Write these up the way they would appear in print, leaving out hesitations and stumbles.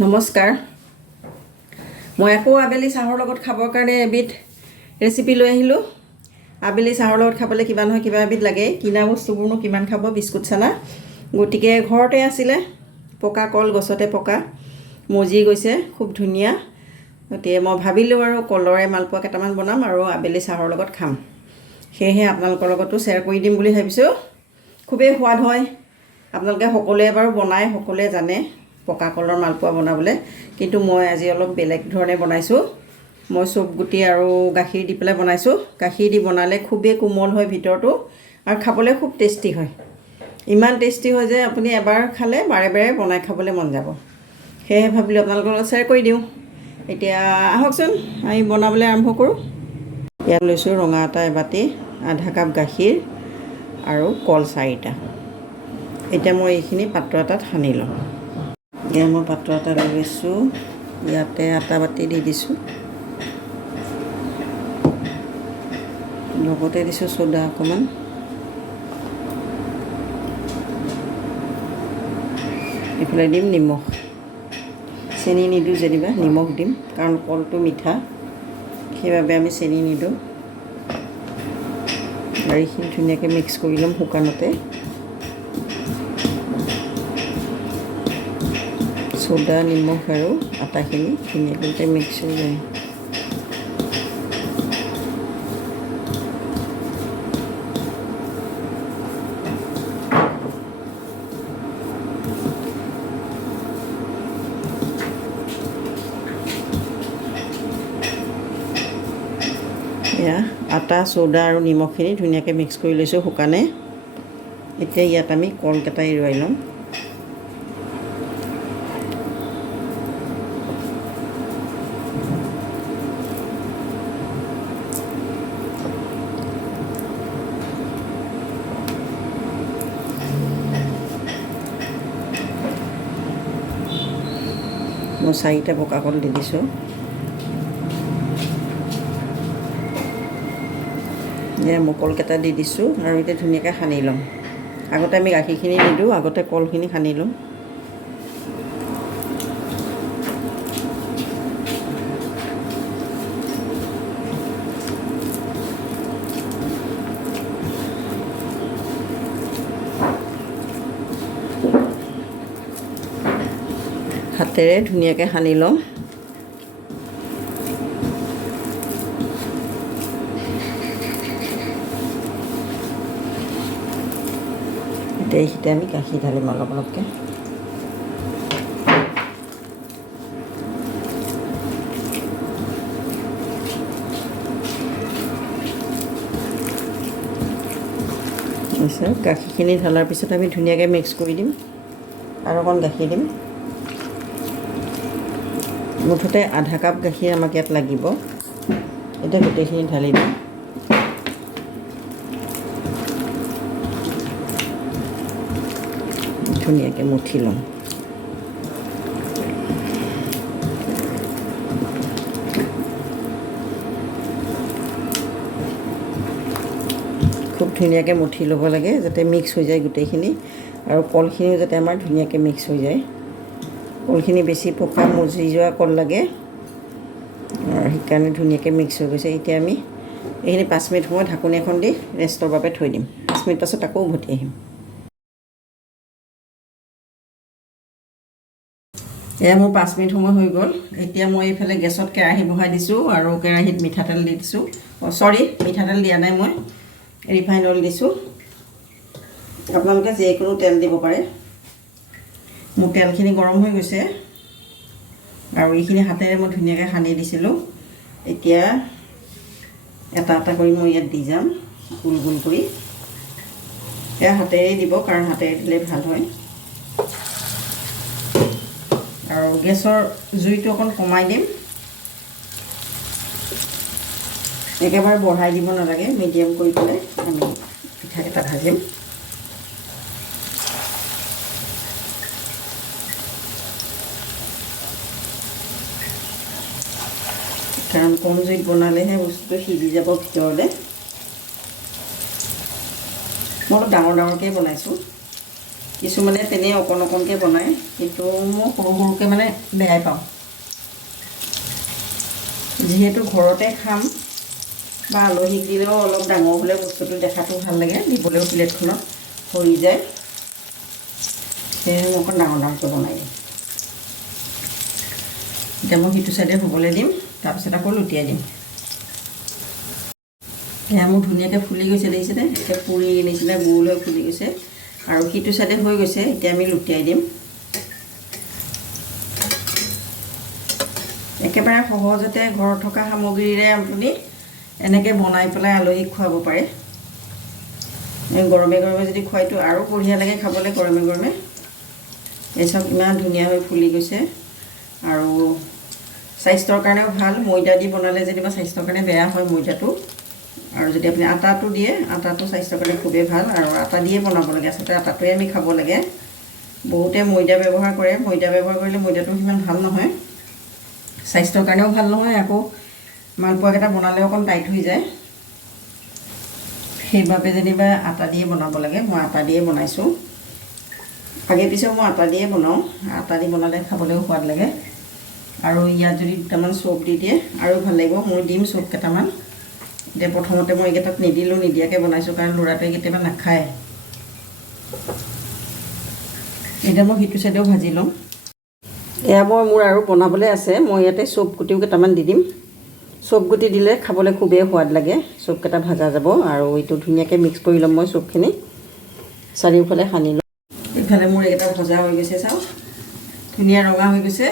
নমস্কাৰ মই আকৌ আবেলি চাহৰ লগত খাবৰ কাৰণে এবিধ ৰেচিপি লৈ আহিলোঁ। আবেলি চাহৰ লগত খাবলৈ কিবা নহয় কিবা এবিধ লাগে, কিনা বস্তুবোৰনো কিমান খাব, বিস্কুট চানা। গতিকে ঘৰতে আছিলে পকা কল, গছতে পকা, মজি গৈছে, খুব ধুনীয়া। গতিকে মই ভাবিলোঁ আৰু কলৰে মালপোৱা কেইটামান বনাম আৰু আবেলি চাহৰ লগত খাম। সেয়েহে আপোনালোকৰ লগতো শ্বেয়াৰ কৰি দিম বুলি ভাবিছোঁ। খুবেই সোৱাদ হয়, আপোনালোকে সকলোৱে বাৰু বনায়, সকলোৱে জানে পকা কলৰ মালপোৱা বনাবলৈ, কিন্তু মই আজি অলপ বেলেগ ধৰণে বনাইছোঁ। মই চব গুটি আৰু গাখীৰ দি পেলাই বনাইছোঁ। গাখীৰ দি বনালে খুবেই কোমল হয় ভিতৰটো আৰু খাবলৈ খুব টেষ্টি হয়। ইমান টেষ্টি হয় যে আপুনি এবাৰ খালে বাৰে বাৰে বনাই খাবলৈ মন যাব। সেয়েহে ভাবিলোঁ আপোনালোকৰ লগত শ্বেয়াৰ কৰি দিওঁ। এতিয়া আহকচোন আমি বনাবলৈ আৰম্ভ কৰোঁ। ইয়াত লৈছোঁ ৰঙা আটা এবাটি, আধা কাপ গাখীৰ আৰু কল 4টা। এতিয়া মই এইখিনি পাত্ৰ এটাত সানি লওঁ। এতিয়া মই পাত্ৰ এটা লৈ লৈছোঁ, ইয়াতে আটা বাতি দি দিছোঁ, লগতে দিছোঁ চ'দা অকণমান, এইফালে দিম নিমখ। চেনি নিদিওঁ যেনিবা, নিমখ দিম, কাৰণ কলটো মিঠা, সেইবাবে আমি চেনি নিদিওঁ। আৰু এইখিনি ধুনীয়াকৈ মিক্স কৰি ল'ম শুকানতে। চ'দা, নিমখ আৰু আটাখিনি ধুনীয়াকৈ মিক্স হৈ যায়। এয়া আটা, চ'দা আৰু নিমখখিনি ধুনীয়াকৈ মিক্স কৰি লৈছোঁ শুকানে। এতিয়া ইয়াত আমি কলকেইটা এৰুৱাই ল'ম। মই 4টা পকা কল দি দিছোঁ। মই কলকেইটা দি দিছোঁ আৰু এতিয়া ধুনীয়াকৈ সানি ল'ম। আগতে আমি গাখীৰখিনি নিদিওঁ, আগতে কলখিনি সানি ল'ম। হাতেৰে ধুনীয়াকৈ সানি ল'ম। এতিয়া এইখিনিতে আমি গাখীৰ ঢালিম অলপ অলপকৈ। গাখীৰখিনি ঢলাৰ পিছত আমি ধুনীয়াকৈ মিক্স কৰি দিম আৰু অকণ গাখীৰ দিম। মুঠতে আধা কাপ গাখীৰ আমাক ইয়াত লাগিব। এতিয়া গোটেইখিনি ঢালি দিম। ধুনীয়াকৈ মুঠি ল'ম। খুব ধুনীয়াকৈ মুঠি ল'ব লাগে, যাতে মিক্স হৈ যায় গোটেইখিনি, আৰু কলখিনিও যাতে আমাৰ ধুনীয়াকৈ মিক্স হৈ যায়। কলখিনি বেছি পকা মজি যোৱা কল লাগে, আৰু সেইকাৰণে ধুনীয়াকৈ মিক্স হৈ গৈছে। এতিয়া আমি এইখিনি 5 মিনিট সময় ঢাকনি এখন দি ৰেষ্টৰ বাবে থৈ দিম। 5 মিনিট পাছত আকৌ উভতি আহিম। এয়া মোৰ 5 মিনিট সময় হৈ গ'ল। এতিয়া মই এইফালে গেছত কেৰাহী বহাই দিছোঁ আৰু কেৰাহীত মিঠাতেল দি দিছোঁ। মিঠাতেল দিয়া নাই, মই ৰিফাইন অইল দিছোঁ। আপোনালোকে যিকোনো তেল দিব পাৰে। মোৰ তেলখিনি গৰম হৈ গৈছে আৰু এইখিনি হাতেৰে মই ধুনীয়াকৈ সানি দিছিলোঁ। এতিয়া এটা এটা কৰি মই ইয়াত দি যাম, গোল গোল কৰি। এয়া হাতেৰেই দিব, কাৰণ হাতেৰে দিলে ভাল হয়। আৰু গেছৰ জুইটো অকণ কমাই দিম, একেবাৰে বঢ়াই দিব নালাগে, মিডিয়াম কৰি পেলাই আমি পিঠাকেইটা ভাজিম। কাৰণ কম জুইত বনালেহে বস্তুটো সিজি যাব ভিতৰলৈ। মই অলপ ডাঙৰ ডাঙৰকৈ বনাইছোঁ। কিছুমানে তেনেই অকণ অকণকৈ বনায়, কিন্তু মই সৰু সৰুকৈ মানে বেয়াই পাওঁ। যিহেতু ঘৰতে খাম বা আলহীক দিলেও অলপ ডাঙৰ হ'লে বস্তুটো দেখাটো ভাল লাগে, দিবলৈও প্লেটখনত ভৰি যায়, সেয়ে মই অকণ ডাঙৰ ডাঙৰকৈ বনাই দিম। এতিয়া মই সিটো চাইডে হ'বলৈ দিম, তাৰপিছত আকৌ লুটিয়াই দিম। এয়া মোৰ ধুনীয়াকৈ ফুলি গৈছে, দেখিছেনে? এতিয়া পুৰি নিচিনা গোল হৈ ফুলি গৈছে আৰু সিটো চাইডে হৈ গৈছে। এতিয়া আমি লুটিয়াই দিম। একেবাৰে সহজতে ঘৰত থকা সামগ্ৰীৰে আপুনি এনেকৈ বনাই পেলাই আলহীক খুৱাব পাৰে। গৰমে গৰমে যদি খুৱাইতো আৰু বঢ়িয়া লাগে খাবলৈ গৰমে গৰমে। এই চব ইমান ধুনীয়া হৈ ফুলি গৈছে আৰু স্বাস্থ্যৰ কাৰণেও ভাল। ময়দা দি বনালে যেনিবা স্বাস্থ্যৰ কাৰণে বেয়া হয় ময়দাটো, আৰু যদি আপুনি আটাটো দিয়ে, আটাটো স্বাস্থ্যৰ কাৰণে খুবেই ভাল। আৰু আটা দিয়ে বনাব লাগে, আচলতে আটাটোৱে আমি খাব লাগে। বহুতে ময়দা ব্যৱহাৰ কৰে, ময়দা ব্যৱহাৰ কৰিলে ময়দাটো সিমান ভাল নহয়, স্বাস্থ্যৰ কাৰণেও ভাল নহয়। আকৌ মালপোৱাকেইটা বনালেও অকণ টাইট হৈ যায়, সেইবাবে যেনিবা আটা দিয়ে বনাব লাগে। মই আটা দিয়ে বনাইছোঁ, আগে পিছেও মই আটা দিয়ে বনাওঁ। আটা দি বনালে খাবলৈও সোৱাদ লাগে। আৰু ইয়াত যদি দুটামান চপ দি দিয়ে আৰু ভাল লাগিব। মই দিম চপ কেইটামান। এতিয়া প্ৰথমতে মই এইকেইটাত নিদিলোঁ, নিদিয়াকৈ বনাইছোঁ, কাৰণ ল'ৰাটোৱে কেতিয়াবা নাখায়। এতিয়া মই সিটো চাইডেও ভাজি ল'ম। এয়া মোৰ আৰু বনাবলৈ আছে। মই ইয়াতে চপ গুটিও কেইটামান দি দিম। চপ গুটি দিলে খাবলৈ খুবেই সোৱাদ লাগে। চপকেইটা ভাজা যাব আৰু এইটো ধুনীয়াকৈ মিক্স কৰি ল'ম মই চপখিনি, চাৰিওফালে সানি ল'ম। ইফালে মোৰ এইকেইটা ভজা হৈ গৈছে, চাওক ধুনীয়া ৰঙা হৈ গৈছে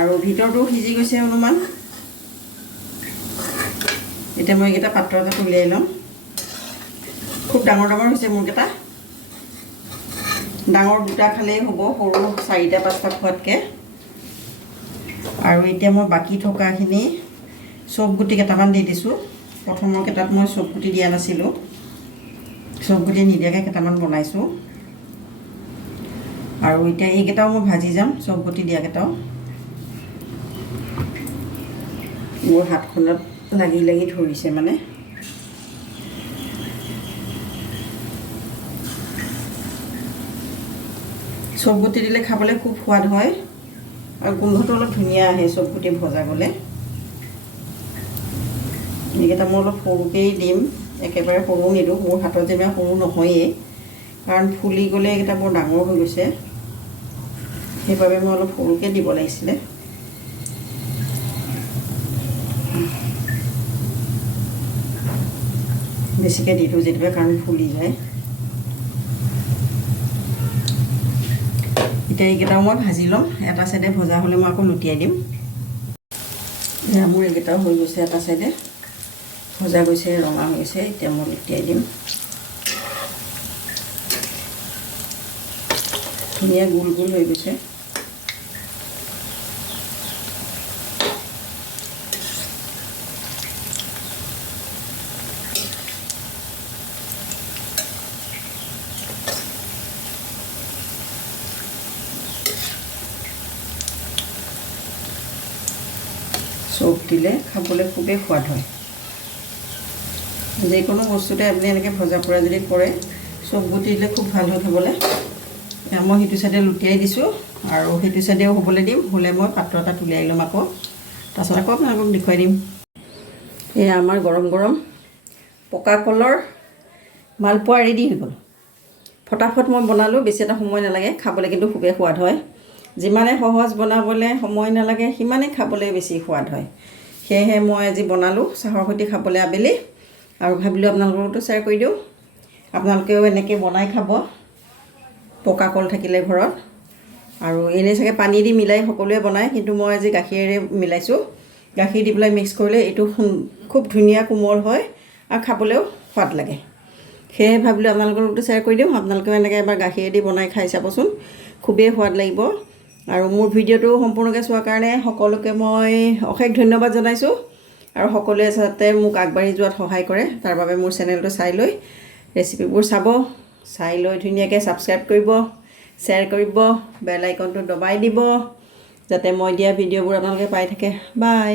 আৰু ভিতৰটো সিজি গৈছে অনুমান। এতিয়া মই এইকেইটা পাত্ৰ এটাত উলিয়াই ল'ম। খুব ডাঙৰ ডাঙৰ হৈছে মোৰকেইটা। ডাঙৰ দুটা খালেই হ'ব, সৰু 4-5টা খোৱাতকৈ। আৰু এতিয়া মই বাকী থকাখিনি চপ গুটি কেইটামান দি দিছোঁ। প্ৰথমৰ কেইটাত মই চপ গুটি দিয়া নাছিলোঁ, চপ গুটি নিদিয়াকৈ কেইটামান বনাইছোঁ। আৰু এতিয়া এইকেইটাও মই ভাজি যাম, চপ গুটি দিয়াকেইটাও। মোৰ হাতখনত লাগি লাগি ধৰিছে মানে। চপ গুটি দিলে খাবলৈ খুব সোৱাদ হয় আৰু গোন্ধটো অলপ ধুনীয়া আহে চপ গুটি ভজা গ'লে। এইকেইটা মই অলপ সৰুকেই দিম, একেবাৰে সৰু নিদিওঁ। মোৰ হাতত যেনিবা সৰু নহয়েই, কাৰণ ফুলি গ'লে এইকেইটা বৰ ডাঙৰ হৈ গৈছে, সেইবাবে মই অলপ সৰুকৈ দিব লাগিছিলে। বেছিকৈ দি দিওঁ যেনিবা, কাৰণ ফুলি যায়। এতিয়া এইকেইটাও মই ভাজি ল'ম। এটা চাইডে ভজা হ'লে মই আকৌ লুটিয়াই দিম। এতিয়া মোৰ এইকেইটাও হৈ গৈছে, এটা চাইডে ভজা গৈছে, ৰঙা হৈ গৈছে। এতিয়া মই লুটিয়াই দিম। ধুনীয়া গোল গোল হৈ গৈছে। চপ দিলে খাবলৈ খুবেই সোৱাদ হয়। যিকোনো বস্তুতে আপুনি এনেকৈ ভজা পৰা যদি কৰে, চপ গুটি দিলে খুব ভাল হয় খাবলৈ। মই সিটো চাইডে লুটিয়াই দিছোঁ আৰু সেইটো চাইডেও হ'বলৈ দিম। হ'লে মই পাত্ৰ এটাত উলিয়াই ল'ম আকৌ, তাৰপাছত আকৌ আপোনালোকক দেখুৱাই দিম। এয়া আমাৰ গৰম গৰম পকা কলৰ মালপোৱা ৰেডি হৈ গ'ল। ফটাফট মই বনালোঁ, বেছি এটা সময় নালাগে, খাবলৈ কিন্তু খুবেই সোৱাদ হয়। যিমানে সহজ বনাবলৈ সময় নালাগে, সিমানে খাবলৈ বেছি সোৱাদ হয়। সেয়েহে মই আজি বনালোঁ চাহৰ সৈতে খাবলৈ আবেলি, আৰু ভাবিলোঁ আপোনালোকৰ লগতো শ্বেয়াৰ কৰি দিওঁ। আপোনালোকেও এনেকৈ বনাই খাব, পকা কল থাকিলে ঘৰত। আৰু এনেই চাগে পানী দি মিলাই সকলোৱে বনায়, কিন্তু মই আজি গাখীৰেৰে মিলাইছোঁ। গাখীৰ দি পেলাই মিক্স কৰিলে এইটো খুব ধুনীয়া কোমল হয় আৰু খাবলৈও সোৱাদ লাগে। সেয়েহে ভাবিলোঁ আপোনালোকৰ লগতো শ্বেয়াৰ কৰি দিওঁ। আপোনালোকেও এনেকৈ এবাৰ গাখীৰেদি বনাই খাই চাবচোন, খুবেই সোৱাদ লাগিব। আৰু মোৰ ভিডিঅ'টো সম্পূৰ্ণকৈ চোৱাৰ কাৰণে সকলোকে মই অশেষ ধন্যবাদ জনাইছোঁ। আৰু সকলোৱে যাতে মোক আগবাঢ়ি যোৱাত সহায় কৰে, তাৰ বাবে মোৰ চেনেলটো চাই লৈ ৰেচিপিবোৰ চাব, চাই লৈ ধুনীয়াকৈ ছাবস্ক্ৰাইব কৰিব, শ্বেয়াৰ কৰিব, বেল আইকনটো দবাই দিব, যাতে মই দিয়া ভিডিঅ'বোৰ আপোনালোকে পাই থাকে। বাই।